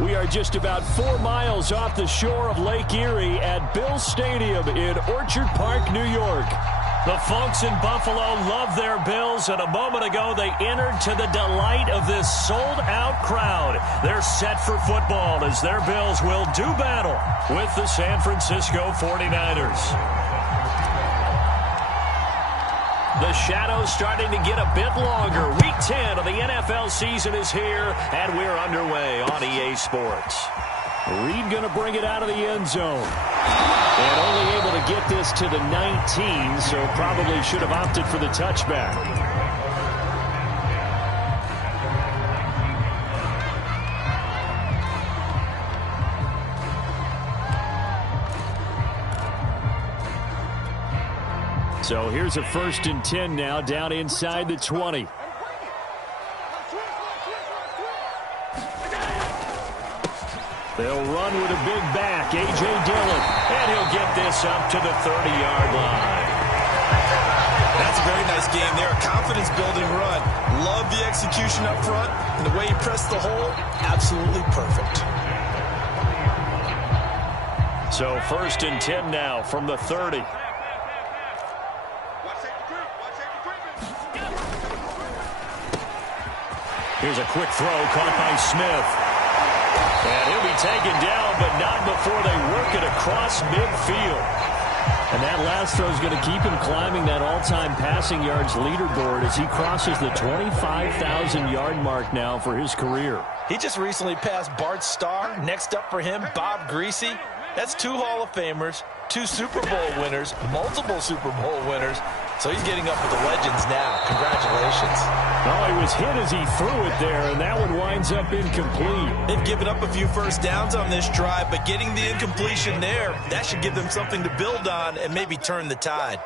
We are just about 4 miles off the shore of Lake Erie at Bill Stadium in Orchard Park, New York. The folks in Buffalo love their Bills, and a moment ago they entered to the delight of this sold-out crowd. They're set for football as their Bills will do battle with the San Francisco 49ers. The shadow's starting to get a bit longer. Week 10 of the NFL season is here, and we're underway on EA Sports. Reed going to bring it out of the end zone. And only able to get this to the 19, so probably should have opted for the touchback. So here's a 1st and 10 now, down inside the 20. They'll run with a big back, A.J. Dillon, and he'll get this up to the 30-yard line. That's a very nice game there, a confidence-building run. Love the execution up front, and the way he pressed the hole, absolutely perfect. So 1st and 10 now from the 30. Here's a quick throw caught by Smith. And he'll be taken down, but not before they work it across midfield. And that last throw is going to keep him climbing that all-time passing yards leaderboard as he crosses the 25,000-yard mark now for his career. He just recently passed Bart Starr. Next up for him, Bob Greasy. That's 2 Hall of Famers, 2 Super Bowl winners, multiple Super Bowl winners. So he's getting up with the legends now. Congratulations. Well, he was hit as he threw it there, and that one winds up incomplete. They've given up a few first downs on this drive, but getting the incompletion there, that should give them something to build on and maybe turn the tide.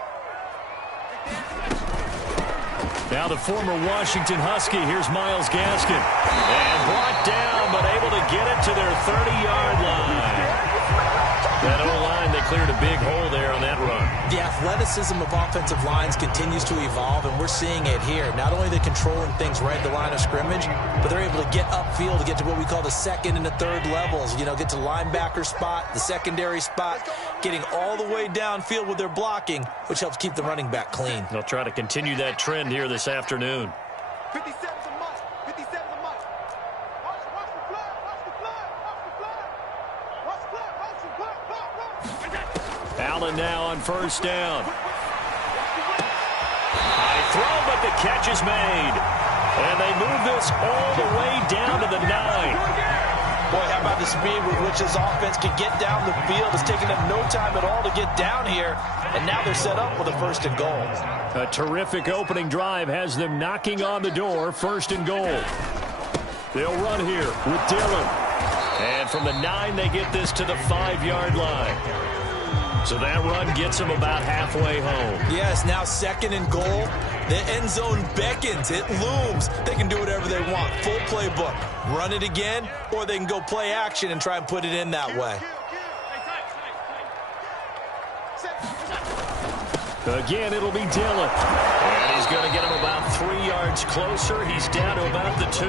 Now the former Washington Husky, here's Myles Gaskin. And brought down, but able to get it to their 30-yard line. That O-line, they cleared a big hole there on that run. The athleticism of offensive lines continues to evolve, and we're seeing it here. Not only are they controlling things right at the line of scrimmage, but they're able to get upfield to get to what we call the 2nd and the 3rd levels. You know, get to the linebacker spot, the secondary spot, getting all the way downfield with their blocking, which helps keep the running back clean. They'll try to continue that trend here this afternoon. 57's a must. 57's a must. Watch the flag. Watch the flag. Watch the flag. Watch the flag. Watch the flag. Allen now on 1st down. High throw, but the catch is made. And they move this all the way down to the 9. Boy, how about the speed with which this offense can get down the field? It's taking them no time at all to get down here. And now they're set up with a 1st and goal. A terrific opening drive has them knocking on the door. 1st and goal. They'll run here with Dillon. And from the 9, they get this to the 5-yard line. So that run gets them about halfway home. Yes, now 2nd and goal. The end zone beckons. It looms. They can do whatever they want. Full playbook. Run it again, or they can go play action and try and put it in that way. Again, it'll be Dillon. And he's going to get him about 3 yards closer. He's down to about the 2.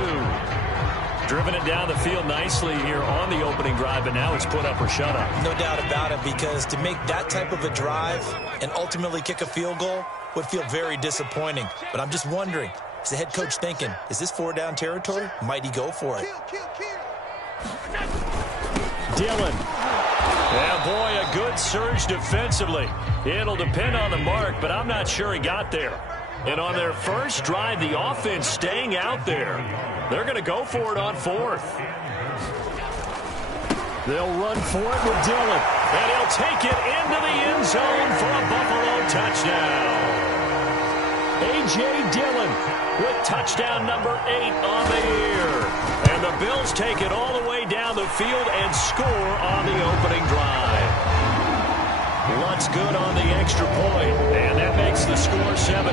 Driven it down the field nicely here on the opening drive, but now it's put up or shut up. No doubt about it, because to make that type of a drive and ultimately kick a field goal would feel very disappointing. But I'm just wondering, is the head coach thinking, is this 4-down territory? Might he go for it? Dillon. Yeah, boy, a good surge defensively. It'll depend on the mark, but I'm not sure he got there. And on their first drive, the offense staying out there. They're going to go for it on 4th. They'll run for it with Dillon. And he'll take it into the end zone for a Buffalo touchdown. A.J. Dillon with touchdown number 8 on the year. And the Bills take it all the way down the field and score on the opening drive. Lutz good on the extra point, and that makes the score 7-0.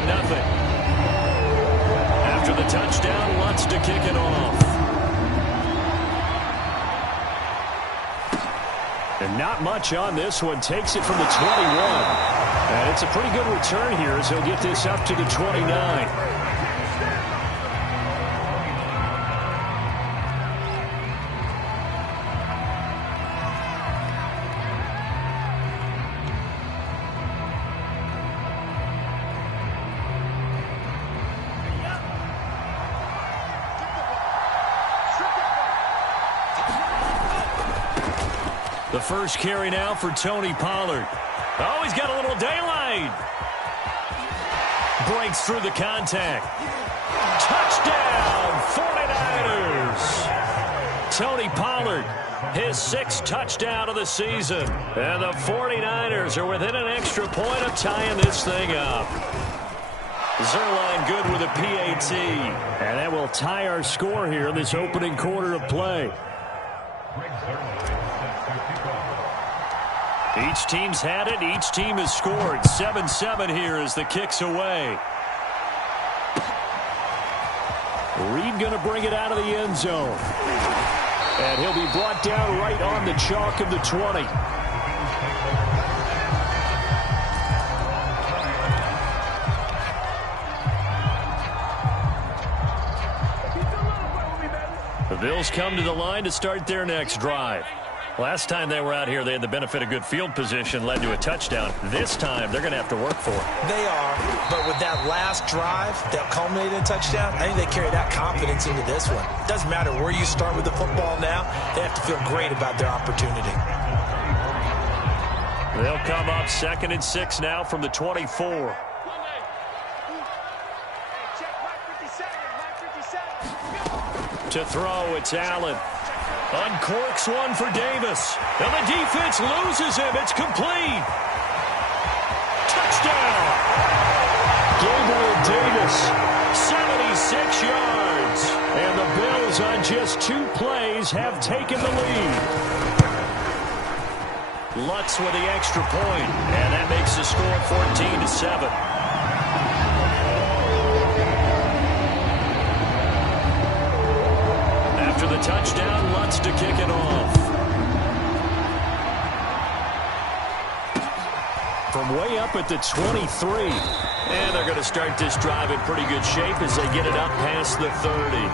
After the touchdown, Lutz to kick it off. And not much on this one. Takes it from the 21. And it's a pretty good return here as he'll get this up to the 29. The first carry now for Tony Pollard. Oh, he's got a little daylight. Breaks through the contact. Touchdown, 49ers. Tony Pollard, his 6th touchdown of the season. And the 49ers are within an extra point of tying this thing up. Zerline good with a PAT. And that will tie our score here in this opening quarter of play. Each team's had it. Each team has scored. 7-7 here as the kick's away. Reed going to bring it out of the end zone. And he'll be brought down right on the chalk of the 20. The Bills come to the line to start their next drive. Last time they were out here, they had the benefit of good field position, led to a touchdown. This time, they're going to have to work for it. They are, but with that last drive that culminated in a touchdown, I think they carry that confidence into this one. It doesn't matter where you start with the football now. They have to feel great about their opportunity. They'll come up 2nd and 6 now from the 24. To throw, it's Allen. Uncorks one for Davis. And the defense loses him. It's complete. Touchdown. Gabriel Davis, 76 yards. And the Bills on just 2 plays have taken the lead. Lutz with the extra point. And that makes the score 14-7. After the touchdown, Lutz to kick it off. From way up at the 23. And they're going to start this drive in pretty good shape as they get it up past the 30.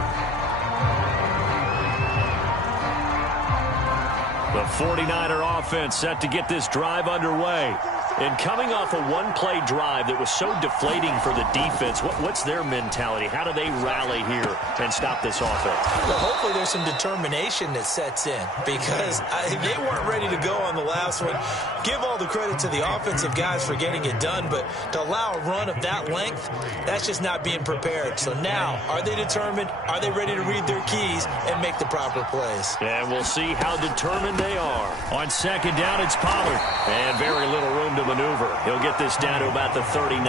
The 49er offense set to get this drive underway. And coming off a one-play drive that was so deflating for the defense, what's their mentality? How do they rally here and stop this offense? Well, hopefully there's some determination that sets in because they weren't ready to go on the last one. Give all the credit to the offensive guys for getting it done, but to allow a run of that length, that's just not being prepared. So now, are they determined? Are they ready to read their keys and make the proper plays? And we'll see how determined they are. On 2nd down, it's Pollard. And very little room to maneuver. He'll get this down to about the 39.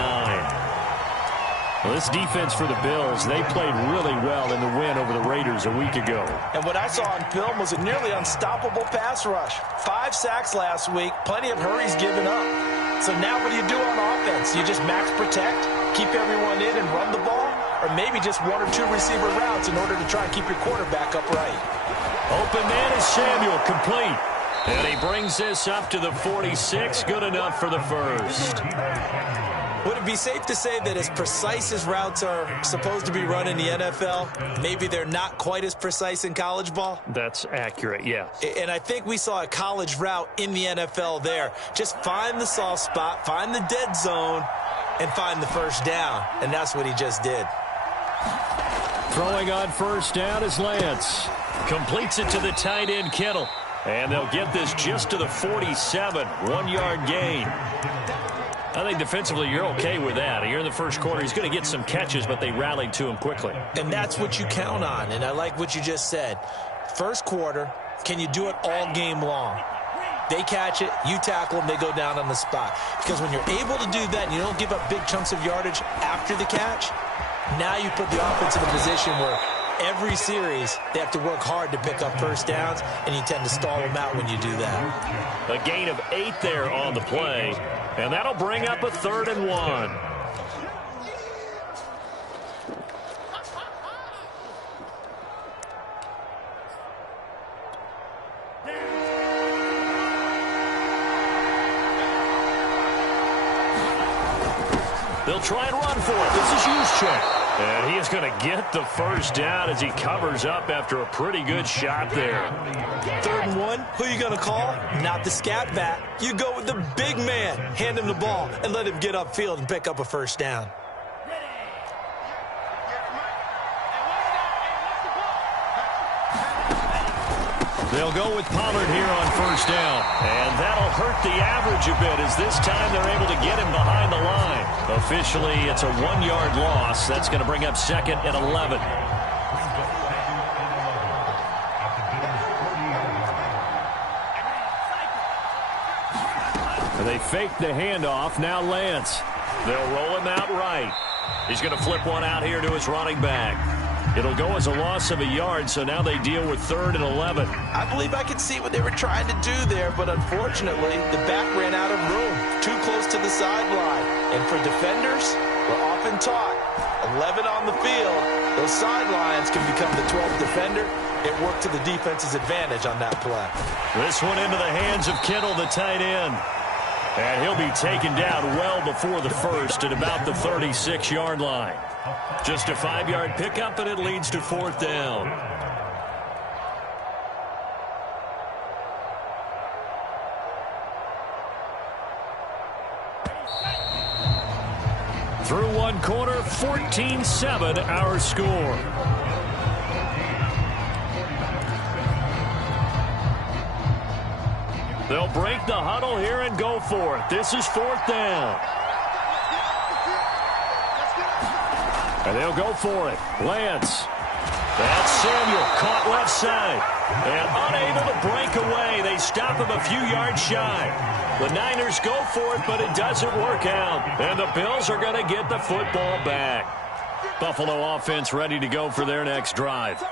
Well, this defense for the Bills, they played really well in the win over the Raiders a week ago. And what I saw on film was a nearly unstoppable pass rush. 5 sacks last week, plenty of hurries given up. So now what do you do on offense? You just max protect, keep everyone in and run the ball? Or maybe just 1 or 2 receiver routes in order to try and keep your quarterback upright? Open man is Samuel, complete. And he brings this up to the 46, good enough for the first. Would it be safe to say that as precise as routes are supposed to be run in the NFL, maybe they're not quite as precise in college ball? That's accurate, yeah. And I think we saw a college route in the NFL there. Just find the soft spot, find the dead zone, and find the first down. And that's what he just did. Throwing on first down is Lance. Completes it to the tight end, Kittle. And they'll get this just to the 47, 1-yard gain. I think defensively you're okay with that. Here in the first quarter, he's going to get some catches, but they rallied to him quickly. And that's what you count on, and I like what you just said. First quarter, can you do it all game long? They catch it, you tackle them, they go down on the spot. Because when you're able to do that and you don't give up big chunks of yardage after the catch, now you put the offense in a position where every series, they have to work hard to pick up first downs, and you tend to stall them out when you do that. A gain of 8 there on the play, and that'll bring up a 3rd and 1. They'll try and run for it. This is Juszczyk. And he is going to get the first down as he covers up after a pretty good shot there. 3rd and 1, who are you going to call? Not the scat back. You go with the big man. Hand him the ball and let him get upfield and pick up a first down. They'll go with Pollard here on first down. And that'll hurt the average a bit as this time they're able to get him behind the line. Officially, it's a 1-yard loss. That's going to bring up 2nd and 11. They fake the handoff. Now Lance. They'll roll him out right. He's going to flip one out here to his running back. It'll go as a loss of a yard, so now they deal with 3rd and 11. I believe I can see what they were trying to do there, but unfortunately, the back ran out of room, too close to the sideline. And for defenders, we're often taught, 11 on the field, those sidelines can become the 12th defender. It worked to the defense's advantage on that play. This one into the hands of Kittle, the tight end. And he'll be taken down well before the first at about the 36-yard line. Just a 5-yard pickup, and it leads to 4th down. Through one quarter, 14-7 our score. They'll break the huddle here and go for it. This is 4th down. And they'll go for it. Lance. That's Samuel, caught left side. And unable to break away. They stop him a few yards shy. The Niners go for it, but it doesn't work out. And the Bills are going to get the football back. Buffalo offense ready to go for their next drive.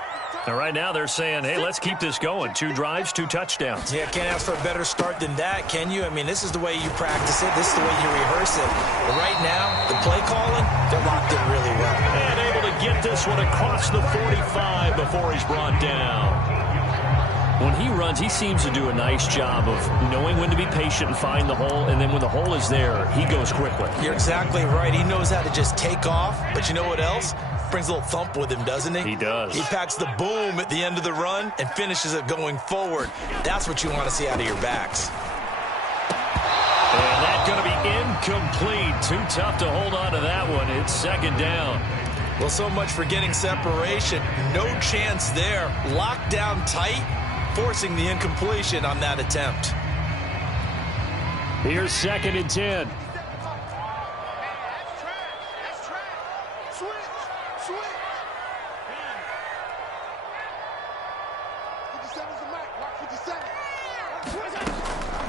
And right now they're saying, hey, let's keep this going. 2 drives, 2 touchdowns. Yeah, can't ask for a better start than that, can you? I mean, this is the way you practice it. This is the way you rehearse it. But right now, the play calling, they're locked in really well. And able to get this one across the 45 before he's brought down. When he runs, he seems to do a nice job of knowing when to be patient and find the hole, and then when the hole is there, he goes quickly. You're exactly right. He knows how to just take off, but you know what else? Brings a little thump with him, doesn't he? He does. He packs the boom at the end of the run and finishes it going forward. That's what you want to see out of your backs. And that's going to be incomplete. Too tough to hold on to that one. It's 2nd down. Well, so much for getting separation. No chance there. Locked down tight, forcing the incompletion on that attempt. Here's 2nd and 10.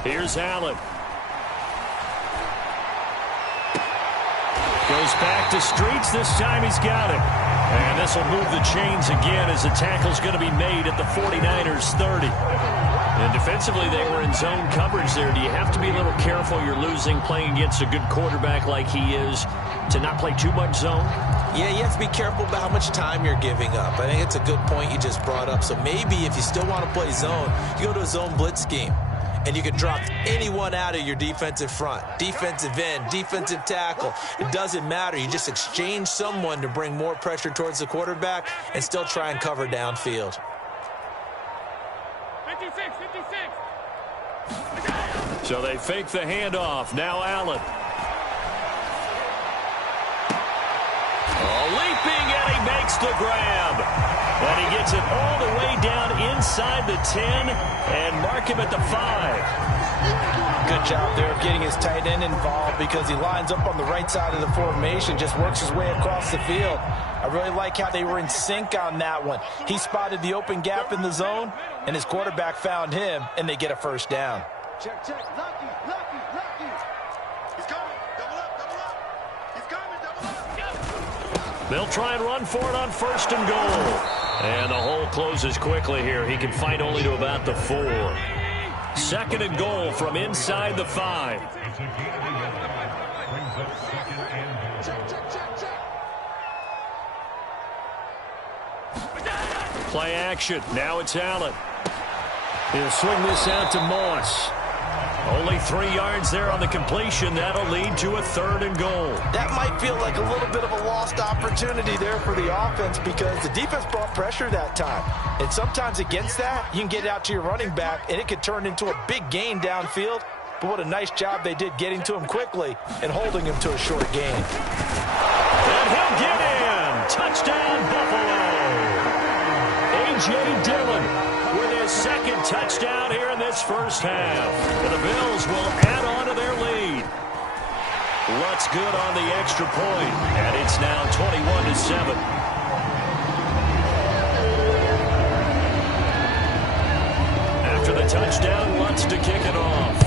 Here's Allen. Goes back to Streets. This time he's got it. And this will move the chains again as the tackle's going to be made at the 49ers 30. And defensively, they were in zone coverage there. Do you have to be a little careful? You're losing playing against a good quarterback like he is to not play too much zone? Yeah, you have to be careful about how much time you're giving up. I think it's a good point you just brought up. So maybe if you still want to play zone, you go to a zone blitz scheme. And you can drop anyone out of your defensive front. Defensive end, defensive tackle. It doesn't matter. You just exchange someone to bring more pressure towards the quarterback and still try and cover downfield. 56. So they fake the handoff. Now Allen. Oh, leaping, and he makes the grab. And he gets it all the way down inside the 10 and mark him at the 5. Good job there of getting his tight end involved because he lines up on the right side of the formation, just works his way across the field. I really like how they were in sync on that one. He spotted the open gap in the zone, and his quarterback found him, and they get a 1st down. Check. Lucky. He's coming. Double up. He's coming. Double up. They'll try and run for it on 1st and goal. And the hole closes quickly here. He can fight only to about the 4. 2nd and goal from inside the 5. Play action. Now it's Allen. He'll swing this out to Moss. Only 3 yards there on the completion. That'll lead to a 3rd and goal. That might feel like a little bit of a lost opportunity there for the offense because the defense brought pressure that time. And sometimes against that, you can get out to your running back, and it could turn into a big gain downfield. But what a nice job they did getting to him quickly and holding him to a short gain. And he'll get in. Touchdown, Buffalo. A.J. Dillon with his second touchdown here in this first half. And the Bills will add on to their lead. Lutz good on the extra point, and it's now 21-7. After the touchdown, Lutz to kick it off.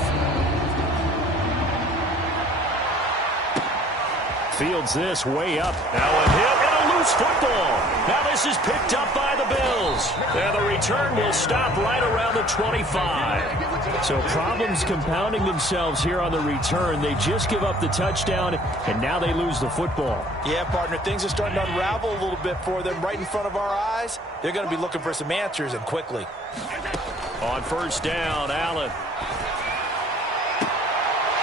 Fields this way up. Now a hit and a loose football. Now this is picked up by the Bills. And the return will stop right around the 25. So problems compounding themselves here on the return. They just give up the touchdown, and now they lose the football. Yeah, partner, things are starting to unravel a little bit for them right in front of our eyes. They're going to be looking for some answers, and quickly. On first down, Allen.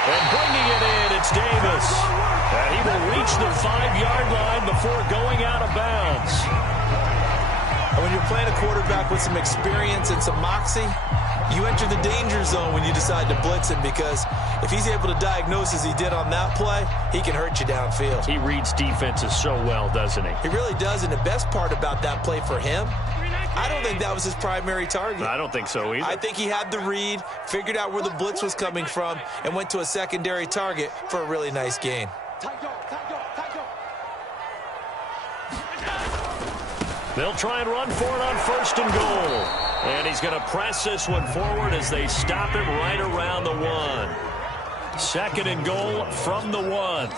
And bringing it in, it's Davis. And he will reach the 5-yard line before going out of bounds. And when you're playing a quarterback with some experience and some moxie, you enter the danger zone when you decide to blitz him, because if he's able to diagnose as he did on that play, he can hurt you downfield. He reads defenses so well, doesn't he? He really does, and the best part about that play for him, I don't think that was his primary target. I don't think so either. I think he had the read, figured out where the blitz was coming from, and went to a secondary target for a really nice gain. They'll try and run for it on first and goal. And he's going to press this one forward as they stop him right around the 1. Second and goal from the 1. Watch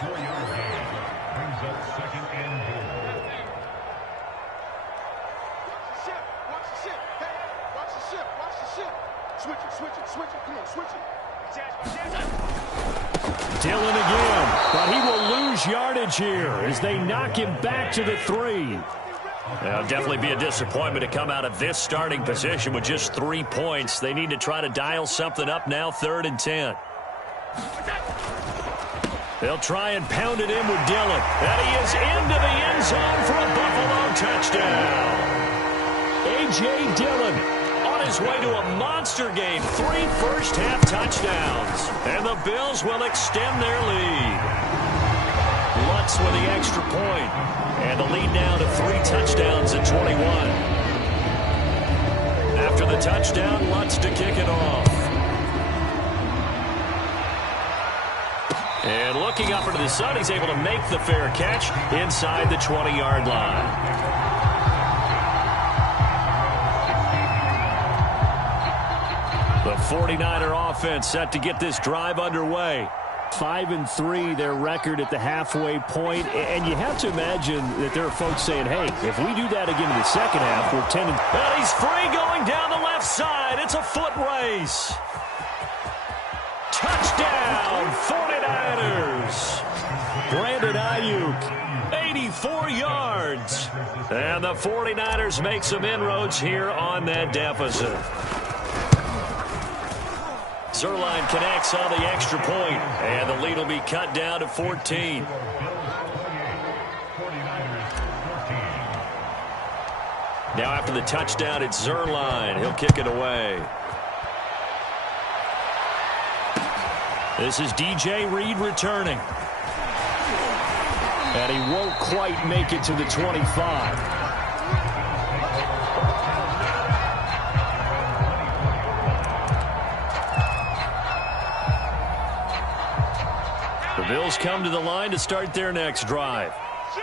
the ship. Switch it. Come on, switch it. Dillon again, but he will lose yardage here as they knock him back to the 3. It'll definitely be a disappointment to come out of this starting position with just 3 points. They need to try to dial something up now, 3rd and 10. They'll try and pound it in with Dillon. And he is into the end zone for a Buffalo touchdown. A.J. Dillon on his way to a monster game. 3 first-half touchdowns. And the Bills will extend their lead. Lutz with the extra point. And the lead now to 3 touchdowns at 21. After the touchdown, Lutz to kick it off. And looking up into the sun, he's able to make the fair catch inside the 20-yard line. The 49er offense set to get this drive underway. 5-3, their record at the halfway point. And you have to imagine that there are folks saying, hey, if we do that again in the second half, we're 10 and... And he's free going down the left side. It's a foot race. Touchdown, 49ers. Brandon Ayuk, 84 yards. And the 49ers make some inroads here on that deficit. Zerline connects on the extra point, and the lead will be cut down to 14. Now after the touchdown, it's Zerline. He'll kick it away. This is DJ Reed returning. And he won't quite make it to the 25. The Bills come to the line to start their next drive.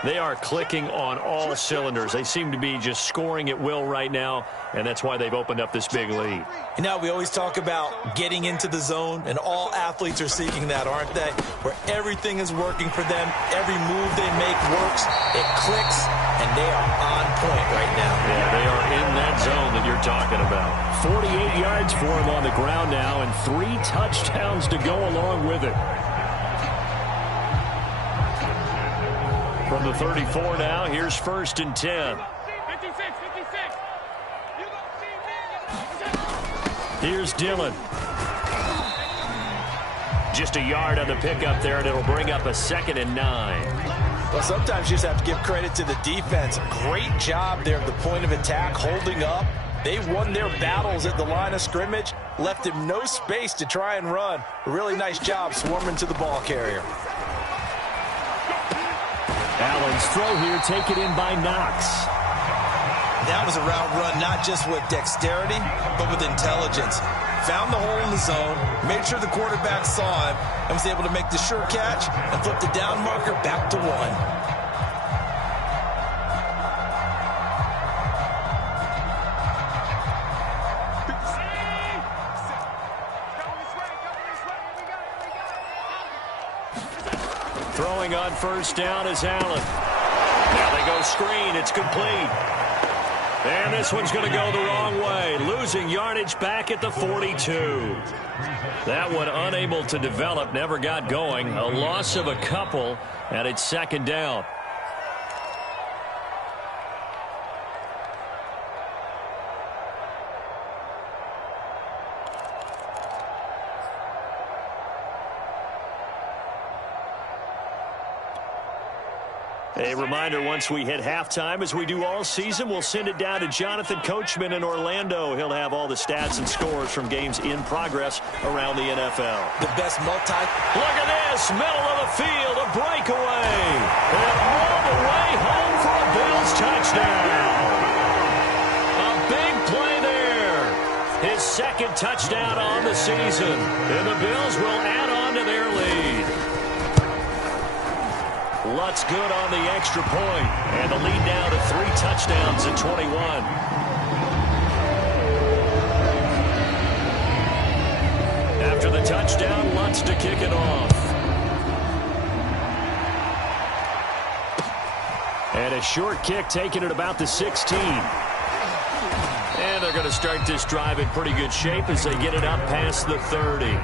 They are clicking on all cylinders. They seem to be just scoring at will right now, and that's why they've opened up this big lead. You know, we always talk about getting into the zone, and all athletes are seeking that, aren't they? Where everything is working for them, every move they make works, it clicks, and they are on point right now. Yeah, they are in that zone that you're talking about. 48 yards for him on the ground now, and 3 touchdowns to go along with it. From the 34 now, here's 1st and 10. 56. Here's Dillon. Just a yard on the pickup there, and it'll bring up a 2nd and 9. Well, sometimes you just have to give credit to the defense. Great job there at the point of attack, holding up. They won their battles at the line of scrimmage, left him no space to try and run. A really nice job swarming to the ball carrier. Allen's throw here taken in by Knox. That was a route run not just with dexterity, but with intelligence. Found the hole in the zone, made sure the quarterback saw him, and was able to make the sure catch and flip the down marker back to 1. Throwing on first down is Allen. Now they go screen. It's complete. And this one's going to go the wrong way. Losing yardage back at the 42. That one unable to develop, never got going. A loss of a couple, and it's second down. A reminder, once we hit halftime, as we do all season, we'll send it down to Jonathan Coachman in Orlando. He'll have all the stats and scores from games in progress around the NFL. The best multi. Look at this, middle of the field, a breakaway. And all the way home for a Bills touchdown. A big play there. His second touchdown on the season. And the Bills will add on to their lead. Lutz good on the extra point, and the lead now to 3 touchdowns at 21. After the touchdown, Lutz to kick it off. And a short kick taken at about the 16. And they're going to start this drive in pretty good shape as they get it up past the 30.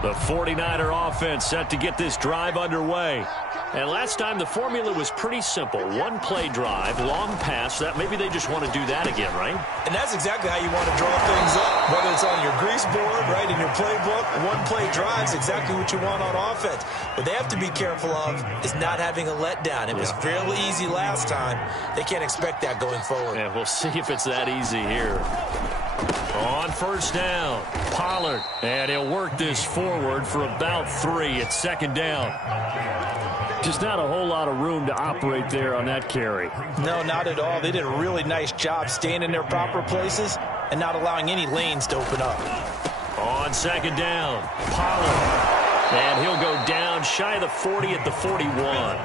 The 49er offense set to get this drive underway. And last time the formula was pretty simple. One play drive, long pass. That maybe they just want to do that again, right? And that's exactly how you want to draw things up. Whether it's on your grease board, right, in your playbook, one play drive is exactly what you want on offense. What they have to be careful of is not having a letdown. It was fairly easy last time. They can't expect that going forward. Yeah, we'll see if it's that easy here. On first down, Pollard, and he'll work this forward for about 3. It's second down. Just not a whole lot of room to operate there on that carry. No, not at all. They did a really nice job staying in their proper places and not allowing any lanes to open up. On second down, Pollard. And he'll go down shy of the 40 at the 41.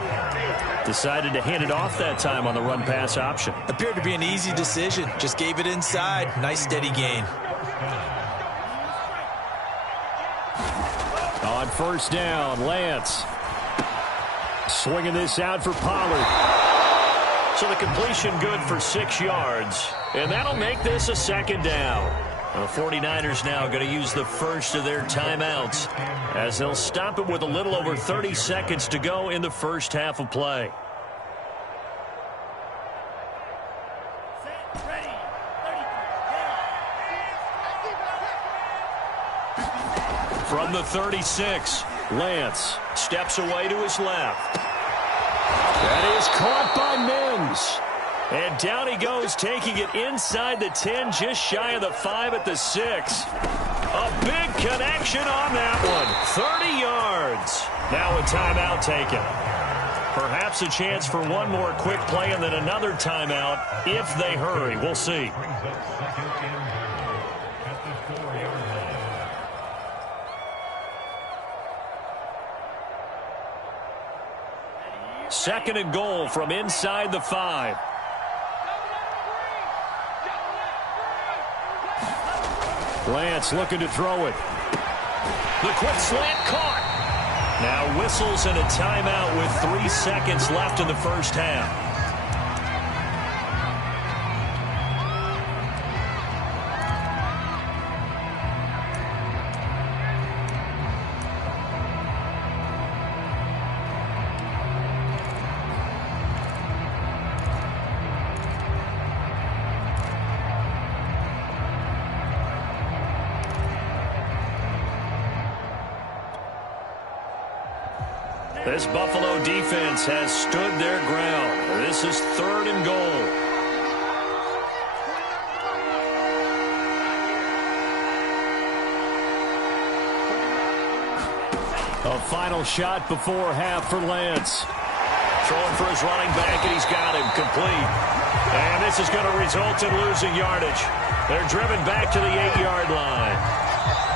Decided to hand it off that time on the run-pass option. Appeared to be an easy decision. Just gave it inside. Nice steady gain. On first down, Lance. Swinging this out for Pollard. So the completion good for 6 yards. And that'll make this a second down. The 49ers now going to use the first of their timeouts as they'll stop it with a little over 30 seconds to go in the first half of play. From the 36, Lance steps away to his left. That is caught by Mims. And down he goes, taking it inside the 10, just shy of the 5 at the 6. A big connection on that one. 30 yards. Now a timeout taken. Perhaps a chance for one more quick play and then another timeout if they hurry. We'll see. Second and goal from inside the 5. Lance looking to throw it. The quick slant caught. Now whistles and a timeout with 3 seconds left in the first half. This Buffalo defense has stood their ground. This is 3rd and goal. A final shot before half for Lance. Throwing for his running back, and he's got him complete. And this is going to result in losing yardage. They're driven back to the 8-yard line.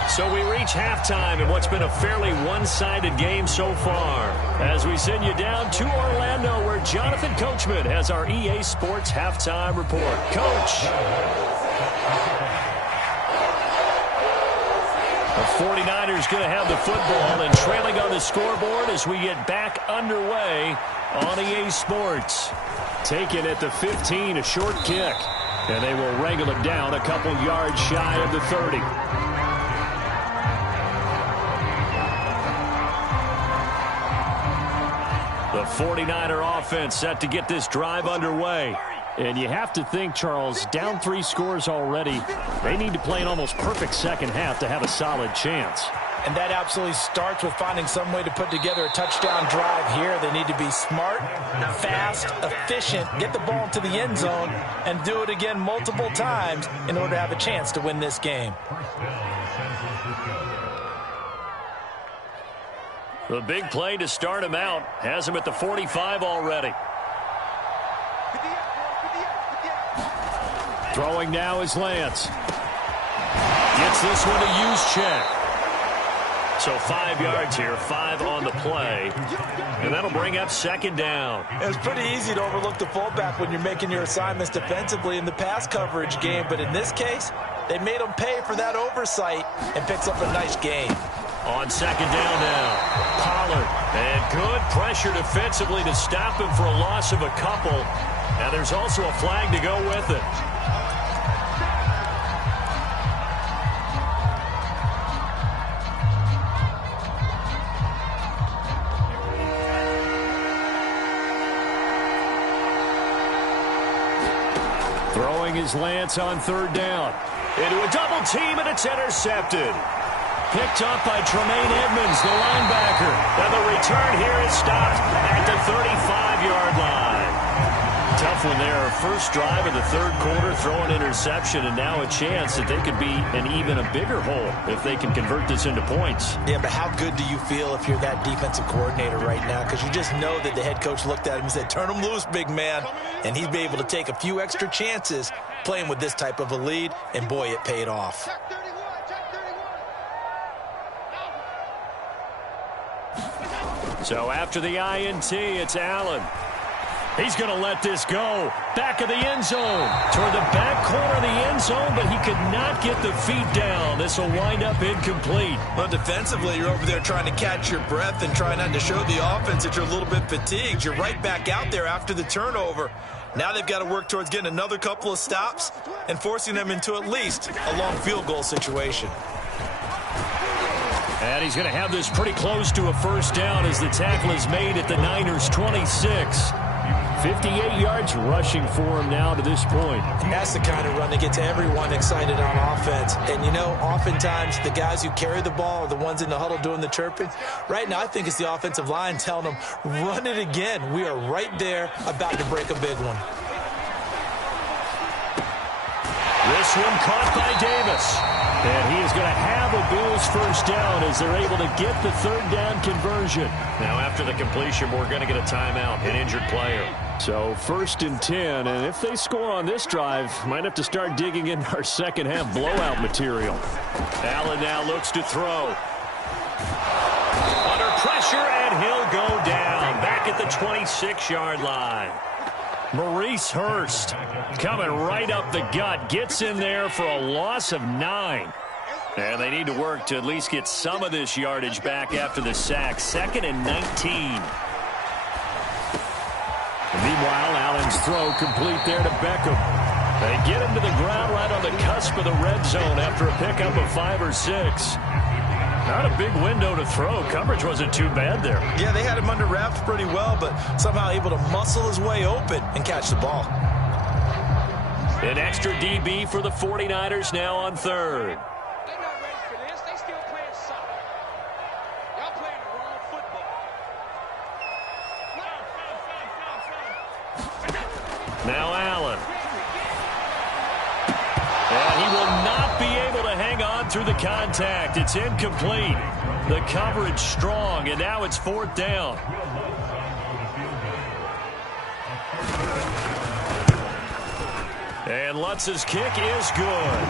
So we reach halftime in what's been a fairly one-sided game so far. As we send you down to Orlando, where Jonathan Coachman has our EA Sports halftime report. Coach. The 49ers going to have the football and trailing on the scoreboard as we get back underway on EA Sports. Taken at the 15, a short kick. And they will wrangle it down a couple yards shy of the 30. The 49er offense set to get this drive underway. And you have to think, Charles, down 3 scores already. They need to play an almost perfect second half to have a solid chance. And that absolutely starts with finding some way to put together a touchdown drive here. They need to be smart, fast, efficient, get the ball into the end zone, and do it again multiple times in order to have a chance to win this game. The big play to start him out has him at the 45 already. Throwing now is Lance. Gets this one to use check. So 5 yards here, 5 on the play. And that'll bring up second down. It's pretty easy to overlook the fullback when you're making your assignments defensively in the pass coverage game. But in this case, they made him pay for that oversight and picks up a nice gain. On second down now, Pollard. And good pressure defensively to stop him for a loss of a couple. And there's also a flag to go with it. Throwing is Lance on third down. Into a double team, and it's intercepted. Picked up by Tremaine Edmonds, the linebacker. And the return here is stopped at the 35-yard line. Tough one there. First drive of the third quarter, throw an interception, and now a chance that they could be in even a bigger hole if they can convert this into points. Yeah, but how good do you feel if you're that defensive coordinator right now? Because you just know that the head coach looked at him and said, turn him loose, big man. And he'd be able to take a few extra chances playing with this type of a lead, and boy, it paid off. So after the INT, it's Allen. He's going to let this go. Back of the end zone. Toward the back corner of the end zone, but he could not get the feet down. This will wind up incomplete. Well, defensively, you're over there trying to catch your breath and trying not to show the offense that you're a little bit fatigued. You're right back out there after the turnover. Now they've got to work towards getting another couple of stops and forcing them into at least a long field goal situation. And he's going to have this pretty close to a first down as the tackle is made at the Niners' 26. 58 yards rushing for him now to this point. That's the kind of run that gets everyone excited on offense. And, you know, oftentimes the guys who carry the ball are the ones in the huddle doing the chirping. Right now, I think it's the offensive line telling them, run it again. We are right there about to break a big one. This one caught by Davis. And he is going to have a Bills first down as they're able to get the third down conversion. Now after the completion, we're going to get a timeout, an injured player. So 1st and 10, and if they score on this drive, might have to start digging in our second half blowout material. Allen now looks to throw. Under pressure, and he'll go down. Back at the 26-yard line. Maurice Hurst coming right up the gut. Gets in there for a loss of 9. And they need to work to at least get some of this yardage back after the sack. 2nd and 19. And meanwhile, Allen's throw complete there to Beckham. They get him to the ground right on the cusp of the red zone after a pickup of 5 or 6. Not a big window to throw. Coverage wasn't too bad there. Yeah, they had him under wraps pretty well, but somehow able to muscle his way open and catch the ball. An extra DB for the 49ers now on third. They're not ready for this. They still playing soccer. Y'all playing the wrong football. Now Allen. And he will not be able to hang on through the contact. It's incomplete. The coverage strong, and now it's 4th down. And Lutz's kick is good.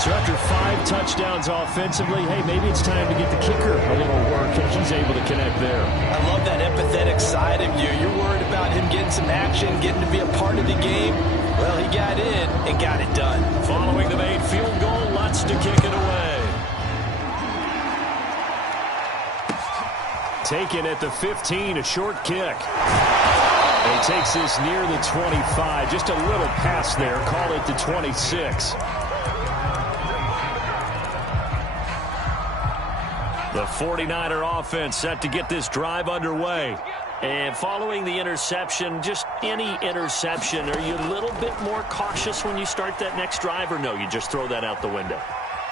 So after 5 touchdowns offensively, hey, maybe it's time to get the kicker a little work, and he's able to connect there. I love that empathetic side of you. You're worried about him getting some action, getting to be a part of the game. Well, he got in and got it done. Following the made field goal, Lutz to kick it away. Taken at the 15, a short kick. And he takes this near the 25. Just a little pass there. Call it the 26. The 49er offense set to get this drive underway. And following the interception, just any interception, are you a little bit more cautious when you start that next drive, or no, you just throw that out the window?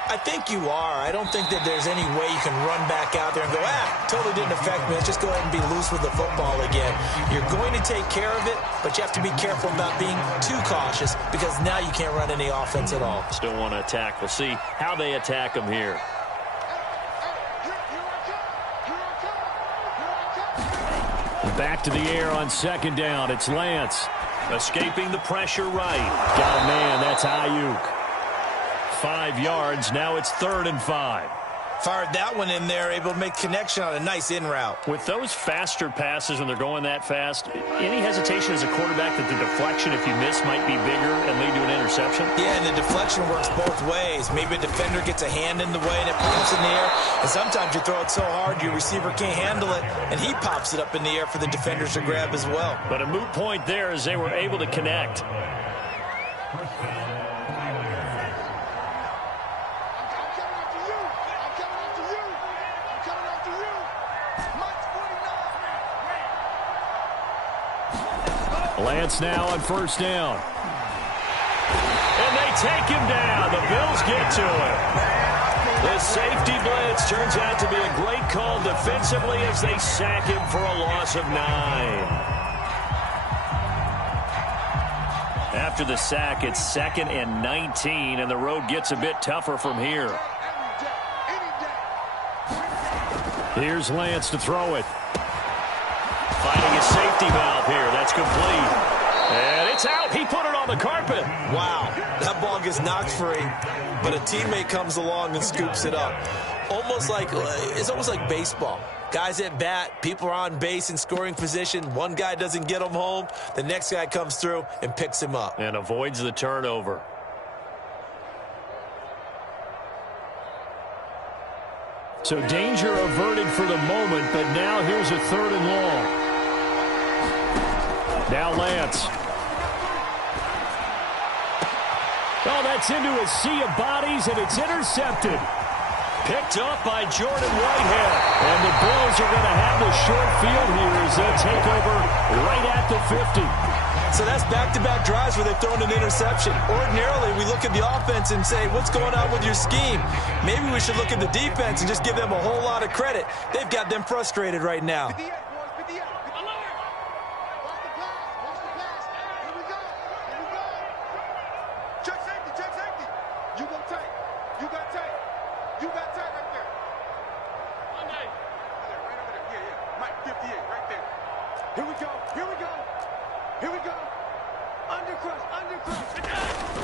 I think you are. I don't think that there's any way you can run back out there and go, totally didn't affect me. Let's just go ahead and be loose with the football again. You're going to take care of it, but you have to be careful about being too cautious because now you can't run any offense at all. Still want to attack. We'll see how they attack them here. Back to the air on 2nd down. It's Lance. Escaping the pressure right. Got a man. That's Ayuk. 5 yards. Now it's 3rd and 5. Fired that one in there, able to make connection on a nice in route. With those faster passes when they're going that fast, any hesitation as a quarterback that the deflection, if you miss, might be bigger and lead to an interception? Yeah, and the deflection works both ways. Maybe a defender gets a hand in the way and it pops in the air. And sometimes you throw it so hard your receiver can't handle it, and he pops it up in the air for the defenders to grab as well. But a moot point there as they were able to connect. Lance now on 1st down. And they take him down. The Bills get to him. The safety blitz turns out to be a great call defensively as they sack him for a loss of 9. After the sack, it's 2nd and 19, and the road gets a bit tougher from here. Here's Lance to throw it. Finding a safety valve here. That's complete. And it's out. He put it on the carpet. Wow. That ball gets knocked free, but a teammate comes along and scoops it up. It's almost like baseball. Guys at bat, people are on base in scoring position. One guy doesn't get him home. The next guy comes through and picks him up. And avoids the turnover. So danger averted for the moment, but now here's a 3rd and long. Now Lance. Oh, that's into a sea of bodies, and it's intercepted. Picked up by Jordan Whitehead. And the Bills are going to have the short field here as they'll take over right at the 50. So that's back-to-back drives where they've thrown an interception. Ordinarily, we look at the offense and say, what's going on with your scheme? Maybe we should look at the defense and just give them a whole lot of credit. They've got them frustrated right now.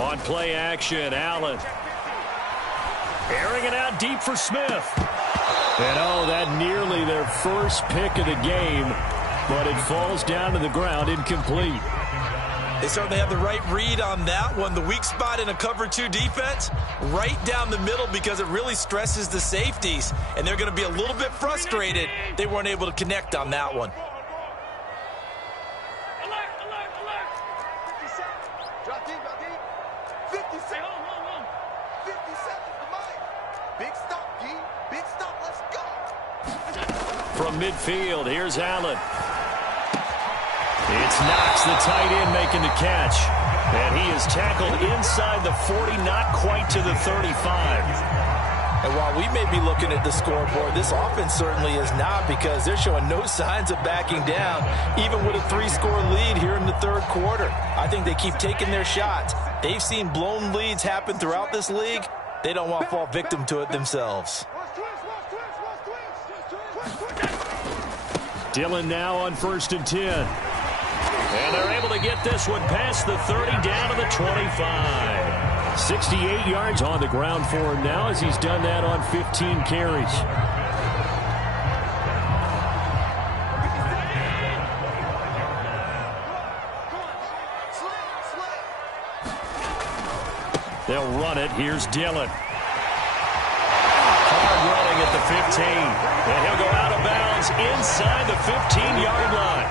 On play action, Allen. Airing it out deep for Smith. And oh, that nearly their first pick of the game, but it falls down to the ground incomplete. They certainly have the right read on that one. The weak spot in a cover 2 defense, right down the middle because it really stresses the safeties. And they're going to be a little bit frustrated they weren't able to connect on that one. From midfield, here's Allen. It's Knox, the tight end, making the catch. And he is tackled inside the 40, not quite to the 35. And while we may be looking at the scoreboard, this offense certainly is not, because they're showing no signs of backing down, even with a 3-score lead here in the 3rd quarter. I think they keep taking their shots. They've seen blown leads happen throughout this league. They don't want to fall victim to it themselves. Dillon now on 1st and 10. And they're able to get this one past the 30 down to the 25. 68 yards on the ground for him now as he's done that on 15 carries. They'll run it. Here's Dillon. Hard running at the 15. And he'll go out of bounds inside the 15-yard line.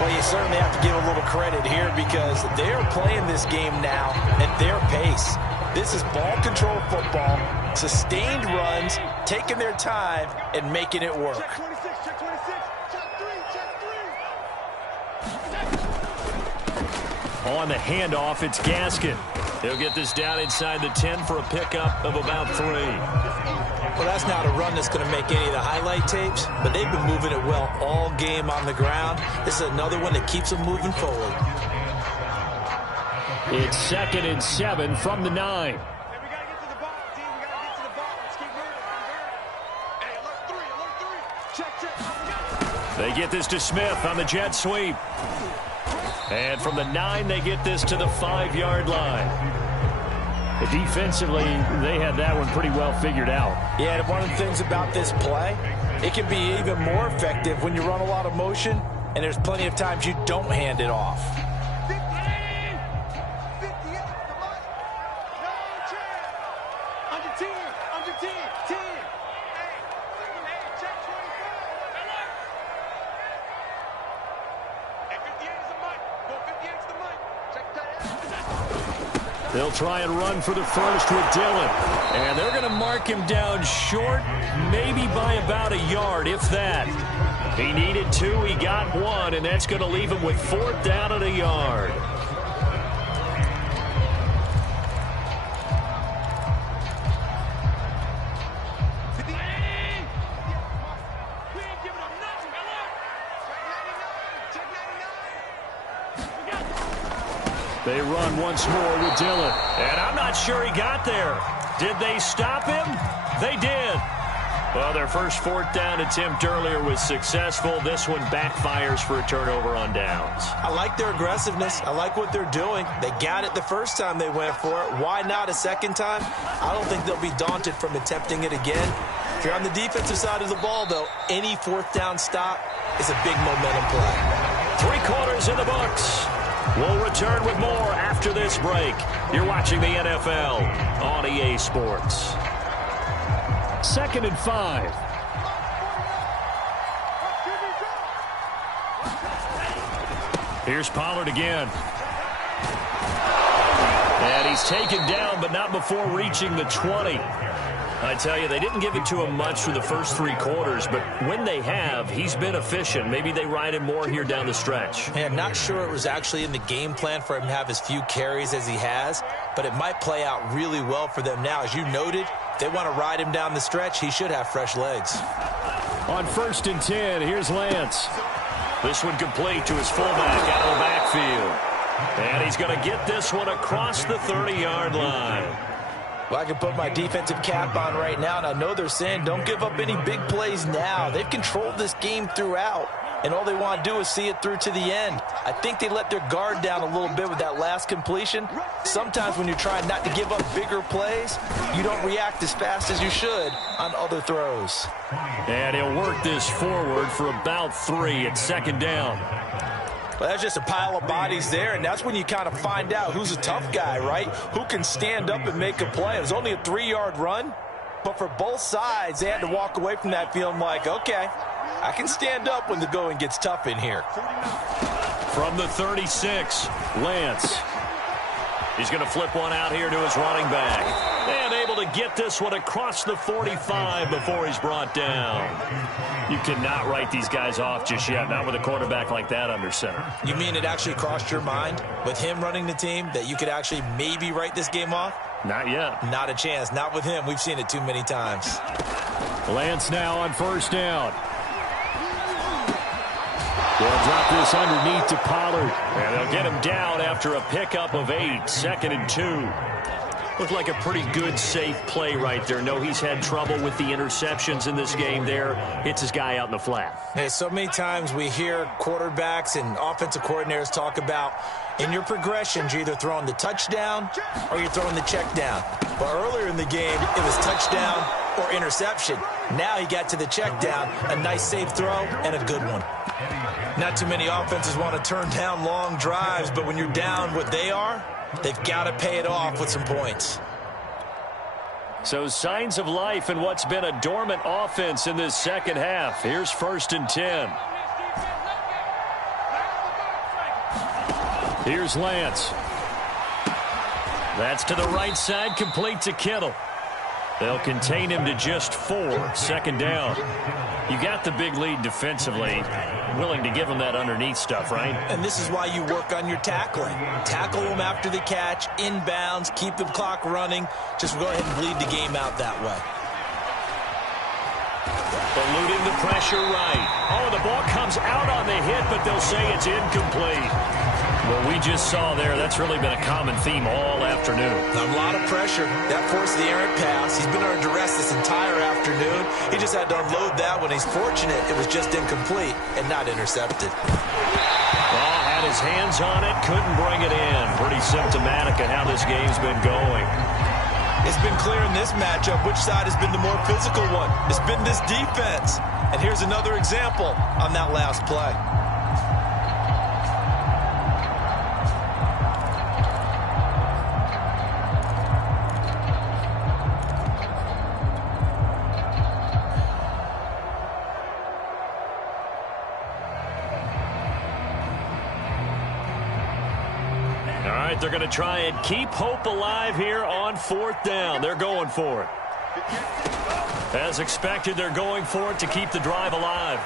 Well, you certainly have to give a little credit here because they're playing this game now at their pace. This is ball control football, sustained runs, taking their time, and making it work. Check 26, check 26, check 3. On the handoff, it's Gaskin. He'll get this down inside the 10 for a pickup of about 3. Well, that's not a run that's going to make any of the highlight tapes, but they've been moving it well all game on the ground. This is another one that keeps them moving forward. It's 2nd and 7 from the 9. Hey, we got to get to the ball, team. We got to get to the ball. Let's keep moving. Hey, alert 3, alert 3. Check, check. They get this to Smith on the jet sweep. And from the 9, they get this to the 5-yard line. Defensively, they had that one pretty well figured out. Yeah, and one of the things about this play, it can be even more effective when you run a lot of motion, and there's plenty of times you don't hand it off. 58, come on. No chance. Under 10, under 10, 10. Hey, check 25. Alert. Hey, 58 is the mic. Go 58 is the mic. Check that. They'll try and run for the first with Dillon. And they're going to mark him down short, maybe by about a yard, if that. He needed 2, he got 1, and that's going to leave him with 4th down at a yard. We ain't giving them nothing. Alert. Check 99. Check 99. They run once more with Dillon. And I'm not sure he got there. Did they stop him? They did. Well, their first 4th down attempt earlier was successful. This one backfires for a turnover on downs. I like their aggressiveness. I like what they're doing. They got it the first time they went for it. Why not a second time? I don't think they'll be daunted from attempting it again. If you're on the defensive side of the ball, though, any 4th down stop is a big momentum play. 3 quarters in the books. We'll return with more after this break. You're watching the NFL on EA Sports. 2nd and 5. Here's Pollard again. And he's taken down, but not before reaching the 20. I tell you, they didn't give it to him much for the first 3 quarters, but when they have, he's been efficient. Maybe they ride him more here down the stretch. Hey, I'm not sure it was actually in the game plan for him to have as few carries as he has, but it might play out really well for them now. As you noted, if they want to ride him down the stretch, he should have fresh legs. On 1st and 10, here's Lance. This one complete to his fullback out of the backfield. And he's going to get this one across the 30-yard line. Well, I can put my defensive cap on right now, and I know they're saying don't give up any big plays now. They've controlled this game throughout, and all they want to do is see it through to the end. I think they let their guard down a little bit with that last completion. Sometimes when you're trying not to give up bigger plays, you don't react as fast as you should on other throws. And he'll work this forward for about 3 at 2nd down. Well, that's just a pile of bodies there, and that's when you kind of find out who's a tough guy, right? Who can stand up and make a play. It was only a 3-yard run, but for both sides, they had to walk away from that feeling like, okay, I can stand up when the going gets tough in here. From the 36, Lance. He's going to flip one out here to his running back. And able to get this one across the 45 before he's brought down. You cannot write these guys off just yet, not with a quarterback like that under center. You mean it actually crossed your mind with him running the team that you could actually maybe write this game off? Not yet. Not a chance. Not with him. We've seen it too many times. Lance now on 1st down. They'll drop this underneath to Pollard. And they'll get him down after a pickup of 8. 2nd and 2. Looked like a pretty good, safe play right there. No, he's had trouble with the interceptions in this game there. Hits his guy out in the flat. Hey, so many times we hear quarterbacks and offensive coordinators talk about in your progressions, you're either throwing the touchdown or you're throwing the check down. But earlier in the game, it was touchdown or interception. Now he got to the check down, a nice safe throw and a good one. Not too many offenses want to turn down long drives, but when you're down what they are, they've got to pay it off with some points. So signs of life in what's been a dormant offense in this second half. Here's 1st and 10. Here's Lance. That's to the right side, complete to Kittle. They'll contain him to just 4. 2nd down. You got the big lead defensively. Willing to give him that underneath stuff, right? And this is why you work on your tackling. Tackle them after the catch, inbounds, keep the clock running. Just go ahead and bleed the game out that way. Eluding the pressure right. Oh, the ball comes out on the hit, but they'll say it's incomplete. What we just saw there, that's really been a common theme all afternoon. A lot of pressure. That forced the errant pass. He's been under duress this entire afternoon. He just had to unload that when he's fortunate it was just incomplete and not intercepted. Ball had his hands on it, couldn't bring it in. Pretty symptomatic of how this game's been going. It's been clear in this matchup which side has been the more physical one. It's been this defense. And here's another example on that last play. They're going to try and keep hope alive here on 4th down. They're going for it. As expected, they're going for it to keep the drive alive.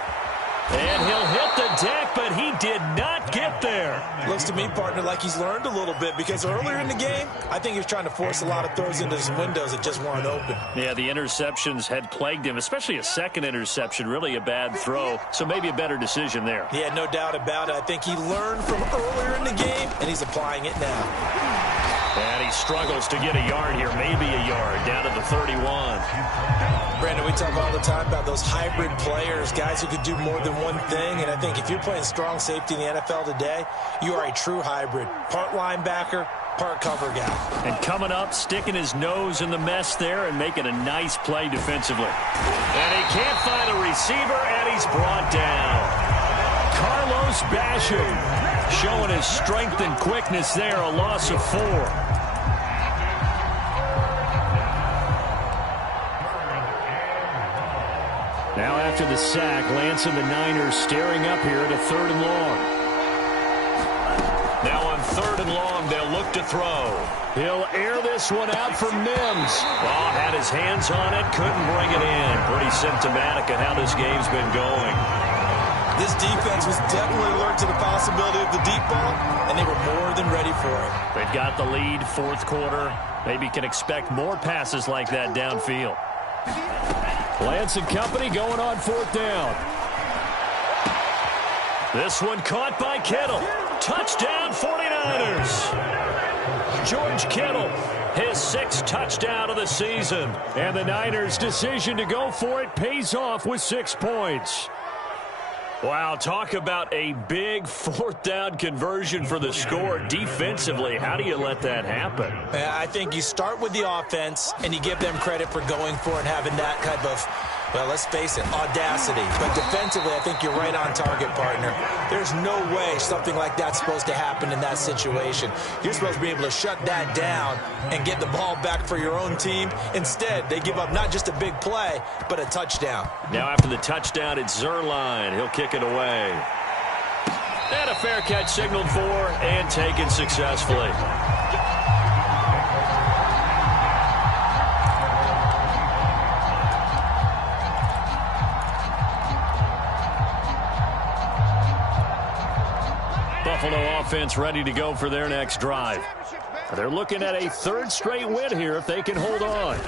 And he'll hit the deck, but he did not get there. Looks to me, partner, like he's learned a little bit because earlier in the game, I think he was trying to force a lot of throws into some windows that just weren't open. Yeah, the interceptions had plagued him, especially a second interception, really a bad throw. So maybe a better decision there. Yeah, no doubt about it. I think he learned from earlier in the game, and he's applying it now. And he struggles to get a yard here, maybe a yard, down to the 31. Brandon, we talk all the time about those hybrid players, guys who could do more than one thing, and I think if you're playing strong safety in the NFL today, you are a true hybrid. Part linebacker, part cover guy. And coming up, sticking his nose in the mess there and making a nice play defensively. And he can't find a receiver, and he's brought down. Carlos Basham showing his strength and quickness there, a loss of 4. Now after the sack, Lance and the Niners staring up here at a 3rd and long. Now on 3rd and long, they'll look to throw. He'll air this one out for Mims. Ball had his hands on it, couldn't bring it in. Pretty symptomatic of how this game's been going. This defense was definitely alert to the possibility of the deep ball, and they were more than ready for it. They've got the lead, 4th quarter. Maybe can expect more passes like that downfield. Lance and company going on 4th down. This one caught by Kittle. Touchdown 49ers. George Kittle, his 6th touchdown of the season. And the Niners' decision to go for it pays off with 6 points. Wow, talk about a big 4th down conversion for the score. Defensively, how do you let that happen? I think you start with the offense, and you give them credit for going for it and having that kind of, well, let's face it, audacity. But defensively, I think you're right on target, partner. There's no way something like that's supposed to happen in that situation. You're supposed to be able to shut that down and get the ball back for your own team. Instead, they give up not just a big play, but a touchdown. Now after the touchdown, it's Zerline. He'll kick it away. And a fair catch signaled for and taken successfully. Buffalo offense ready to go for their next drive. They're looking at a 3rd straight win here if they can hold on.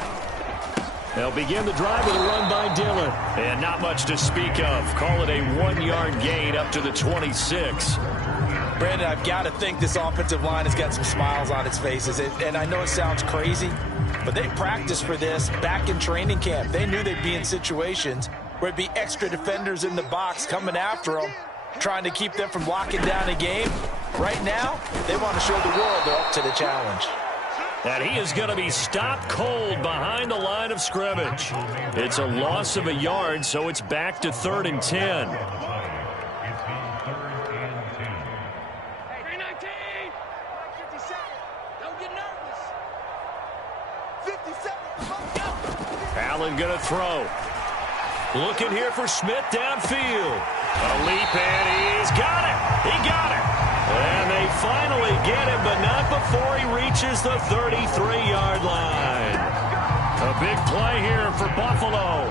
They'll begin the drive with a run by Dillon. And not much to speak of. Call it a 1-yard gain up to the 26. Brandon, I've got to think this offensive line has got some smiles on its faces. And I know it sounds crazy, but they practiced for this back in training camp. They knew they'd be in situations where it'd be extra defenders in the box coming after them, trying to keep them from locking down a game. Right now, they want to show the world they're up to the challenge. And he is going to be stopped cold behind the line of scrimmage. It's a loss of a yard, so it's back to 3rd and 10. Allen going to throw. Looking here for Smith downfield. A leap, and he's got it. He got it. And they finally get him, but not before he reaches the 33-yard line. A big play here for Buffalo.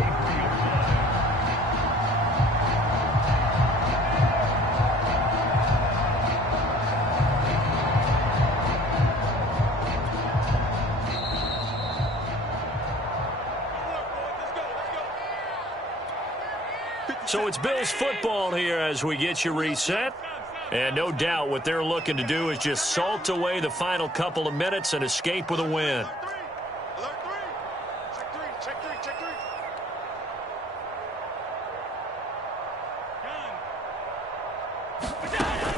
So it's Bills football here as we get you reset. And no doubt what they're looking to do is just salt away the final couple of minutes and escape with a win.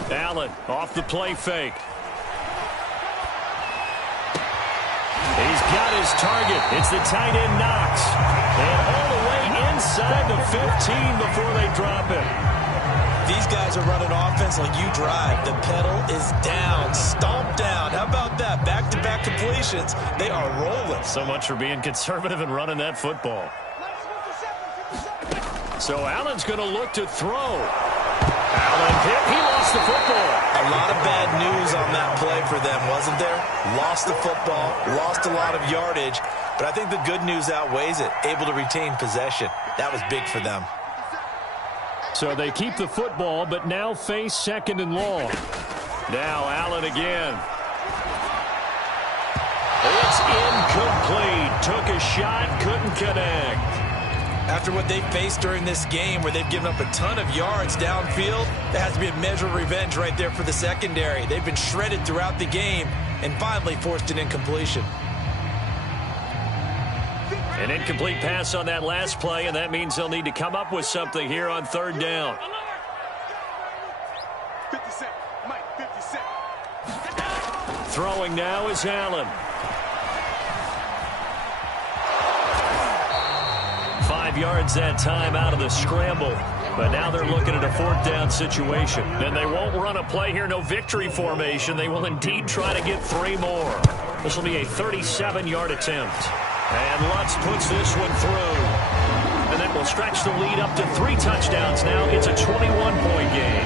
Allen off the play fake. He's got his target. It's the tight end Knox. And all the way inside the 15 before they drop it. These guys are running offense like you drive. The pedal is down, stomped down. How about that? Back-to-back completions. They are rolling. So much for being conservative and running that football. So Allen's going to look to throw. Allen hit. He lost the football. A lot of bad news on that play for them, wasn't there? Lost the football, lost a lot of yardage, but I think the good news outweighs it. Able to retain possession. That was big for them. So they keep the football, but now face 2nd and long. Now Allen again. It's incomplete. Took a shot, couldn't connect. After what they faced during this game where they've given up a ton of yards downfield, there has to be a measure of revenge right there for the secondary. They've been shredded throughout the game and finally forced an incompletion. An incomplete pass on that last play, and that means they'll need to come up with something here on 3rd down. 57, Mike, 57. Throwing now is Allen. 5 yards that time out of the scramble. But now they're looking at a 4th down situation. And they won't run a play here, no victory formation. They will indeed try to get 3 more. This will be a 37-yard attempt. And Lutz puts this one through. And then we'll stretch the lead up to 3 touchdowns now. It's a 21-point game.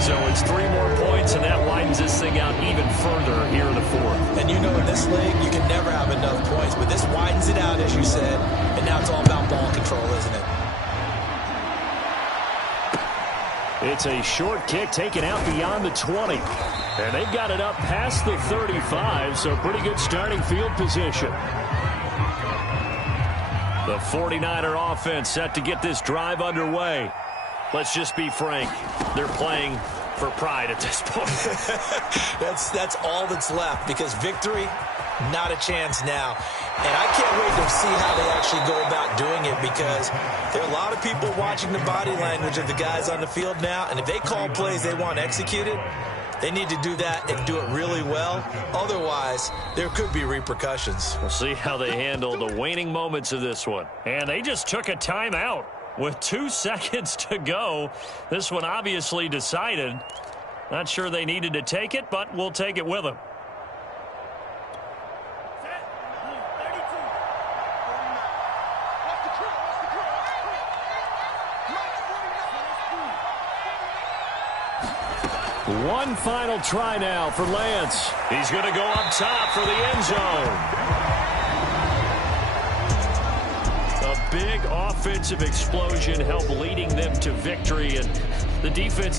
So it's 3 more points, and that widens this thing out even further here in the 4th. And you know in this league, you can never have enough points. But this widens it out, as you said. And now it's all about ball control, isn't it? It's a short kick taken out beyond the 20. And they've got it up past the 35, so pretty good starting field position. The 49er offense set to get this drive underway. Let's just be frank. They're playing for pride at this point. That's all that's left because victory, not a chance now. And I can't wait to see how they actually go about doing it because there are a lot of people watching the body language of the guys on the field now. And if they call plays they want executed, they need to do that and do it really well. Otherwise, there could be repercussions. We'll see how they handle the waning moments of this one. And they just took a timeout with 2 seconds to go. This one obviously decided. Not sure they needed to take it, but we'll take it with them. One final try now for Lance. He's going to go up top for the end zone. A big offensive explosion helped leading them to victory, and the defense